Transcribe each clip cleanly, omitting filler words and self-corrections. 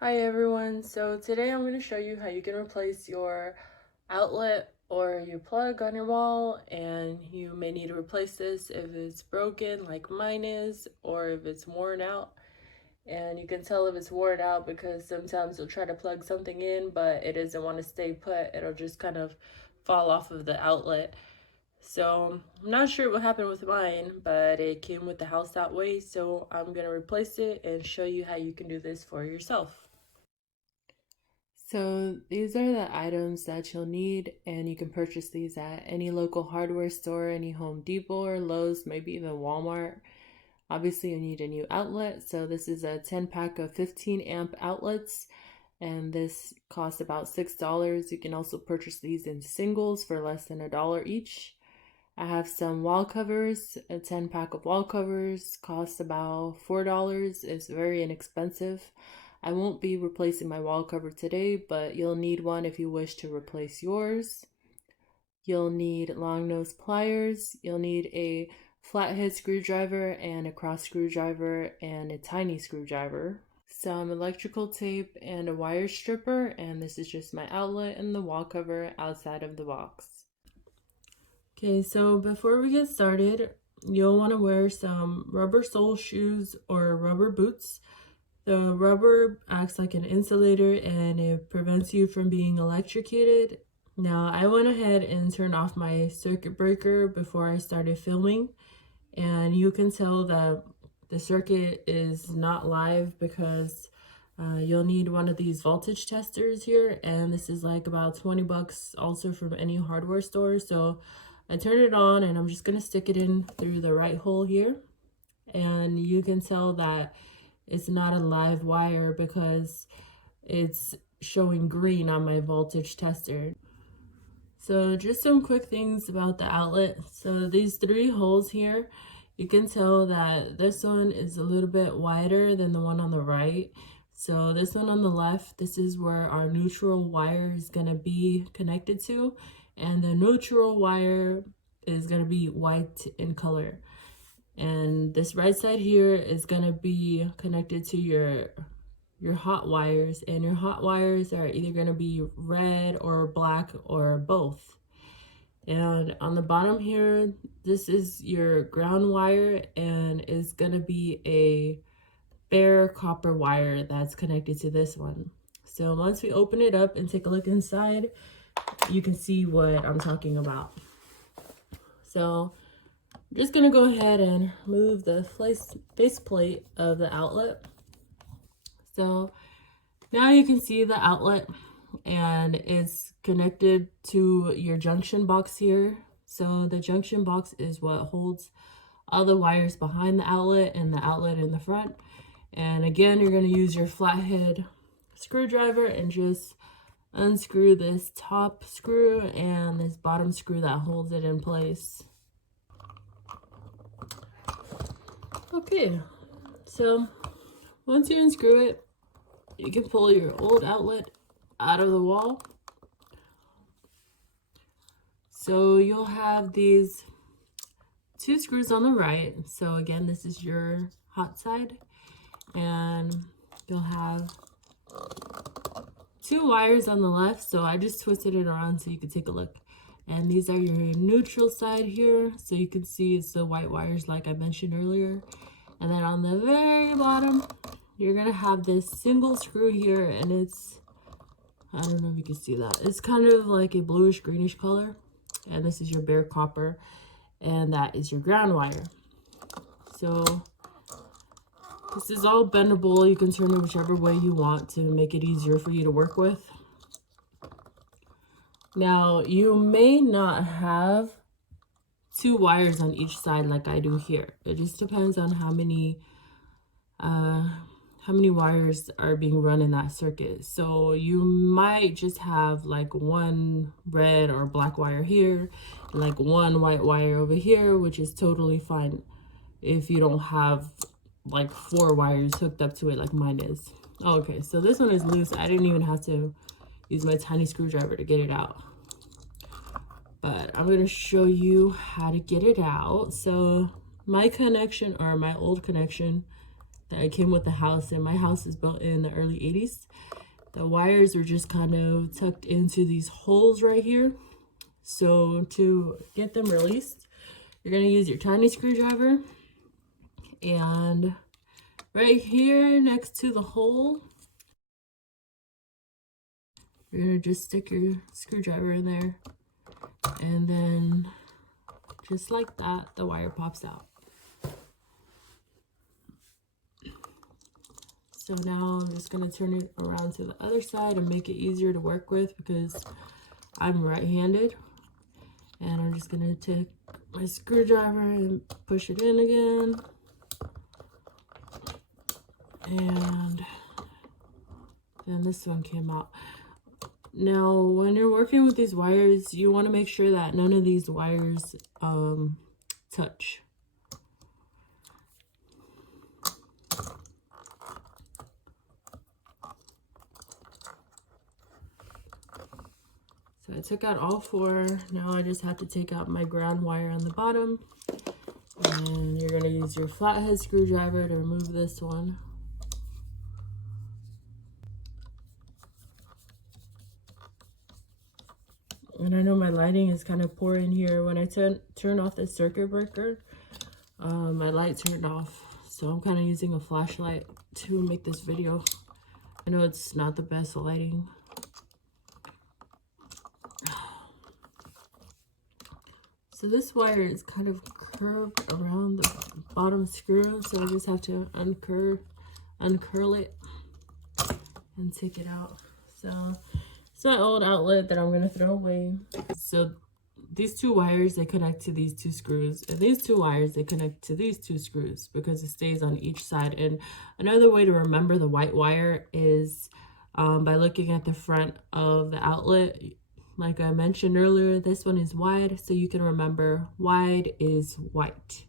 Hi everyone, so today I'm going to show you how you can replace your outlet or your plug on your wall, and you may need to replace this if it's broken like mine is, or if it's worn out. And you can tell if it's worn out because sometimes you'll try to plug something in but it doesn't want to stay put. It'll just kind of fall off of the outlet. So I'm not sure what happened with mine, but it came with the house that way, so I'm going to replace it and show you how you can do this for yourself. So these are the items that you'll need, and you can purchase these at any local hardware store, any Home Depot or Lowe's, maybe even Walmart. Obviously, you need a new outlet. So this is a 10 pack of 15 amp outlets, and this costs about $6. You can also purchase these in singles for less than $1 each. I have some wall covers. A 10 pack of wall covers costs about $4. It's very inexpensive. I won't be replacing my wall cover today, but you'll need one if you wish to replace yours. You'll need long nose pliers. You'll need a flathead screwdriver and a cross screwdriver and a tiny screwdriver. Some electrical tape and a wire stripper, and this is just my outlet and the wall cover outside of the box. Okay, so before we get started, you'll want to wear some rubber sole shoes or rubber boots. The rubber acts like an insulator and it prevents you from being electrocuted. Now, I went ahead and turned off my circuit breaker before I started filming, and you can tell that the circuit is not live because you'll need one of these voltage testers here, and this is like about 20 bucks also from any hardware store. So I turned it on and I'm just gonna stick it in through the right hole here, and you can tell that it's not a live wire because it's showing green on my voltage tester. So just some quick things about the outlet. So these three holes here, you can tell that this one is a little bit wider than the one on the right. So this one on the left, this is where our neutral wire is gonna be connected to, and the neutral wire is gonna be white in color. And this right side here is gonna be connected to your hot wires, and your hot wires are either gonna be red or black or both. And on the bottom here, this is your ground wire, and it's gonna be a bare copper wire that's connected to this one. So once we open it up and take a look inside, you can see what I'm talking about. So I'm just gonna go ahead and remove the face plate of the outlet. So now you can see the outlet, and it's connected to your junction box here. So the junction box is what holds all the wires behind the outlet and the outlet in the front. And again, you're going to use your flathead screwdriver and just unscrew this top screw and this bottom screw that holds it in place. Okay, so once you unscrew it, you can pull your old outlet out of the wall. So you'll have these two screws on the right. So again, this is your hot side, and you'll have two wires on the left. So I just twisted it around so you can take a look. And these are your neutral side here. So you can see it's the white wires like I mentioned earlier. And then on the very bottom, you're gonna have this single screw here, and it's, I don't know if you can see that. It's kind of like a bluish greenish color. And this is your bare copper, and that is your ground wire. So this is all bendable. You can turn it whichever way you want to make it easier for you to work with. Now, you may not have two wires on each side like I do here. It just depends on how many wires are being run in that circuit. So you might just have like one red or black wire here, and like one white wire over here, which is totally fine if you don't have like four wires hooked up to it like mine is. Okay, so this one is loose. I didn't even have to use my tiny screwdriver to get it out. But I'm going to show you how to get it out. So my connection, or my old connection, that came with the house, and my house is built in the early 80s. The wires are just kind of tucked into these holes right here. So to get them released, you're going to use your tiny screwdriver, and right here next to the hole, you're going to just stick your screwdriver in there, and then just like that, the wire pops out. So now I'm just going to turn it around to the other side and make it easier to work with because I'm right-handed. And I'm just going to take my screwdriver and push it in again. And then this one came out. Now, when you're working with these wires, you want to make sure that none of these wires touch. So I took out all 4. Now I just have to take out my ground wire on the bottom. And you're going to use your flathead screwdriver to remove this one. And I know my lighting is kind of poor in here. When I turn off the circuit breaker, my light turned off. So I'm kind of using a flashlight to make this video. I know it's not the best lighting. So this wire is kind of curved around the bottom screw. So I just have to uncurl it and take it out. So it's my old outlet that I'm going to throw away. So these 2 wires, they connect to these 2 screws. And these 2 wires, they connect to these 2 screws because it stays on each side. And another way to remember the white wire is by looking at the front of the outlet. Like I mentioned earlier, this one is wide, so you can remember wide is white.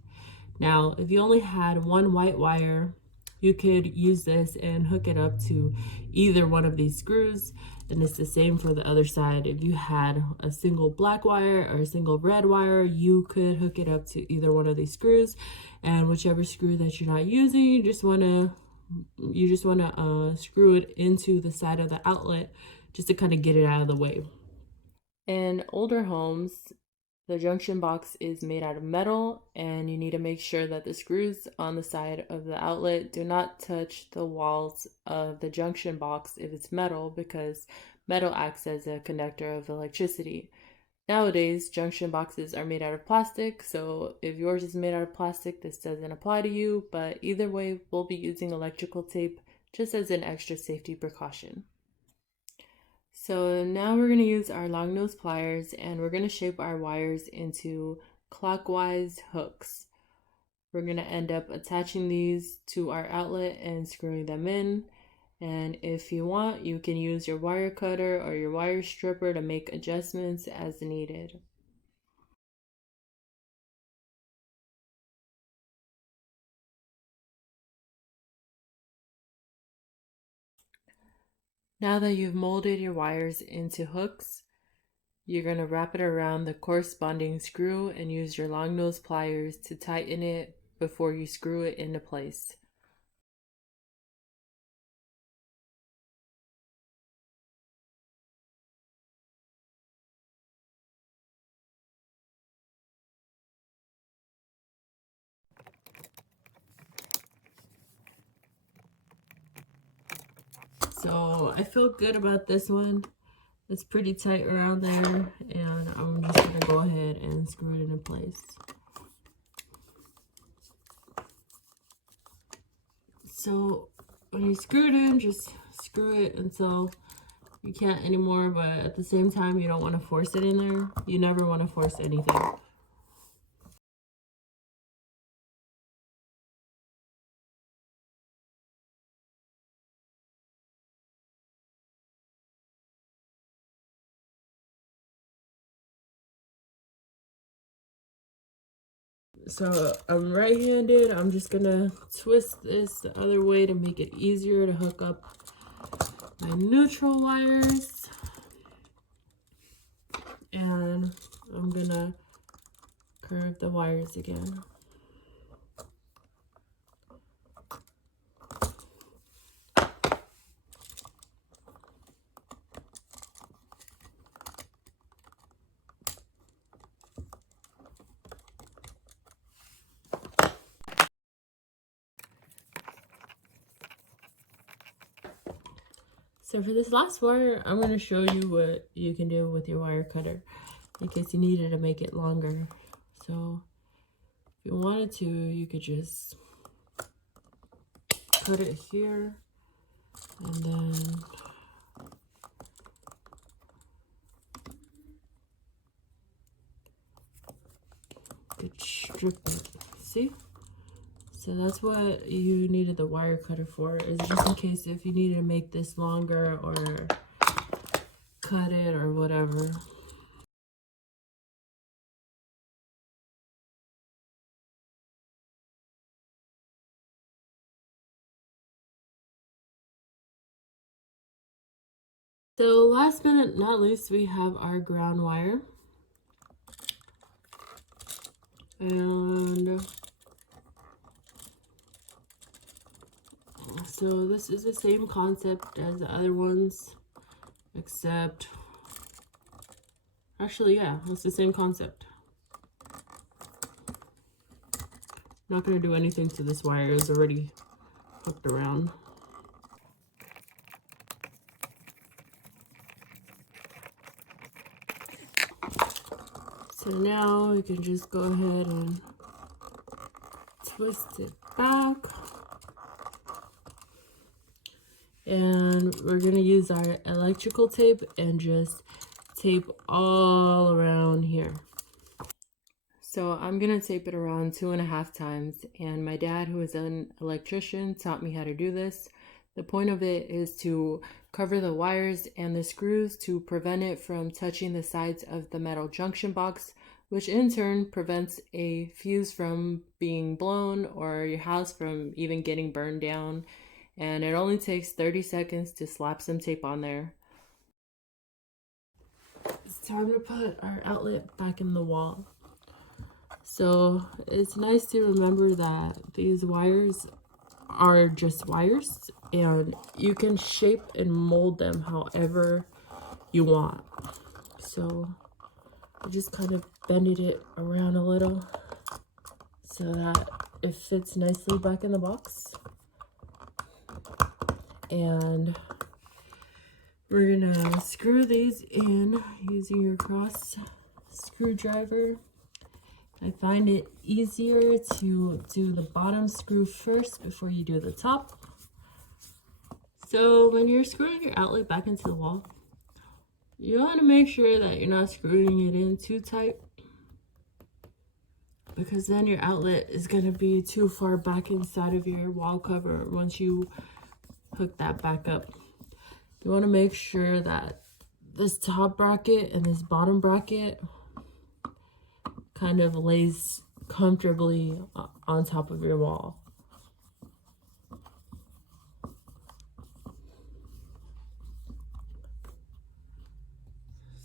Now, if you only had 1 white wire, you could use this and hook it up to either one of these screws. And it's the same for the other side. If you had a single black wire or a single red wire, you could hook it up to either one of these screws. And whichever screw that you're not using, you just wanna screw it into the side of the outlet just to kind of get it out of the way. In older homes, the junction box is made out of metal, and you need to make sure that the screws on the side of the outlet do not touch the walls of the junction box if it's metal, because metal acts as a conductor of electricity. Nowadays, junction boxes are made out of plastic, so if yours is made out of plastic, this doesn't apply to you, but either way, we'll be using electrical tape just as an extra safety precaution. So now we're going to use our long nose pliers, and we're going to shape our wires into clockwise hooks. We're going to end up attaching these to our outlet and screwing them in. And if you want, you can use your wire cutter or your wire stripper to make adjustments as needed. Now that you've molded your wires into hooks, you're going to wrap it around the corresponding screw and use your long nose pliers to tighten it before you screw it into place. So I feel good about this one. It's pretty tight around there, and I'm just going to go ahead and screw it into place. So when you screw it in, just screw it until you can't anymore, but at the same time, you don't want to force it in there. You never want to force anything. So I'm right-handed. I'm just gonna twist this the other way to make it easier to hook up my neutral wires. And I'm gonna curve the wires again. So for this last wire, I'm going to show you what you can do with your wire cutter in case you needed to make it longer. So if you wanted to, you could just put it here and then strip it. See? So that's what you needed the wire cutter for, is just in case if you needed to make this longer or cut it or whatever. So last but not least, we have our ground wire. And so this is the same concept as the other ones, except, actually, yeah, it's the same concept. Not going to do anything to this wire, it's already hooked around. So now we can just go ahead and twist it back. And we're going to use our electrical tape and just tape all around here. So I'm going to tape it around 2.5 times, and my dad, who is an electrician, taught me how to do this. The point of it is to cover the wires and the screws to prevent it from touching the sides of the metal junction box, which in turn prevents a fuse from being blown or your house from even getting burned down. And it only takes 30 seconds to slap some tape on there. It's time to put our outlet back in the wall. So it's nice to remember that these wires are just wires and you can shape and mold them however you want. So I just kind of bended it around a little so that it fits nicely back in the box. And we're gonna screw these in using your cross screwdriver. I find it easier to do the bottom screw first before you do the top. So when you're screwing your outlet back into the wall, you want to make sure that you're not screwing it in too tight, because then your outlet is going to be too far back inside of your wall cover once you hook that back up. You want to make sure that this top bracket and this bottom bracket kind of lays comfortably on top of your wall.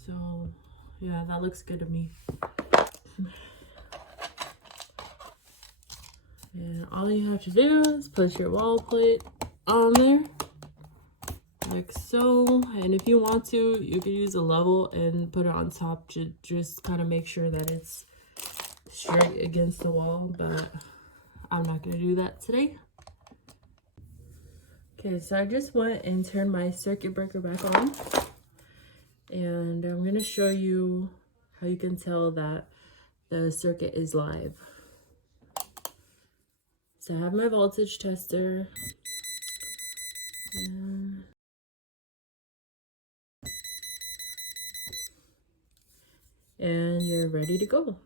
So yeah, that looks good to me. And all you have to do is put your wall plate on there like so, and if you want to, you can use a level and put it on top to just kind of make sure that it's straight against the wall, but I'm not going to do that today. Okay, so I just went and turned my circuit breaker back on, and I'm going to show you how you can tell that the circuit is live. So I have my voltage tester, and you're ready to go.